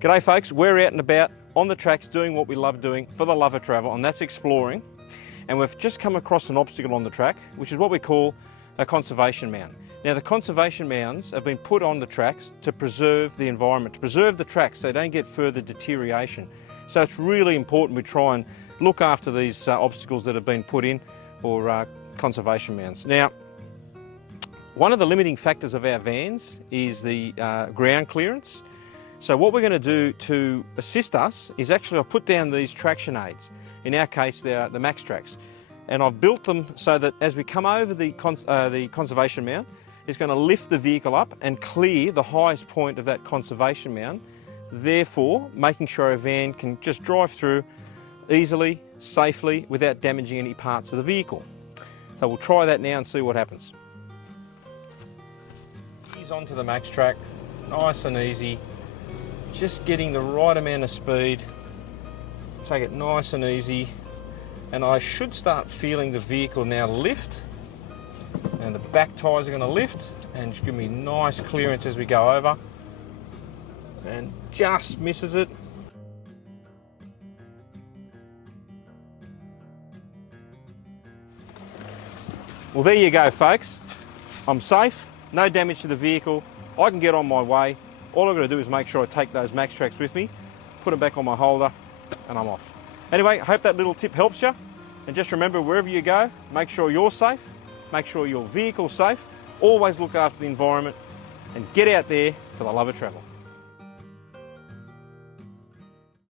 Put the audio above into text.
G'day folks, we're out and about on the tracks doing what we love doing for the love of travel, and that's exploring. And we've just come across an obstacle on the track, which is what we call a conservation mound. Now the conservation mounds have been put on the tracks to preserve the environment, to preserve the tracks so they don't get further deterioration. So it's really important we try and look after these obstacles that have been put in, or conservation mounds. Now, one of the limiting factors of our vans is the ground clearance. So what we're going to do to assist us is actually I've put down these traction aids. In our case, they're the Max Tracks. And I've built them so that as we come over the conservation mound, it's going to lift the vehicle up and clear the highest point of that conservation mound, therefore making sure our van can just drive through easily, safely, without damaging any parts of the vehicle. So we'll try that now and see what happens. Ease onto the Max Track, nice and easy. Just getting the right amount of speed. Take it nice and easy. And I should start feeling the vehicle now lift. And the back tyres are going to lift and give me nice clearance as we go over. And just misses it. Well, there you go, folks. I'm safe, no damage to the vehicle. I can get on my way. All I've got to do is make sure I take those Max Tracks with me, put them back on my holder, and I'm off. Anyway, I hope that little tip helps you. And just remember, wherever you go, make sure you're safe, make sure your vehicle's safe, always look after the environment, and get out there for the love of travel.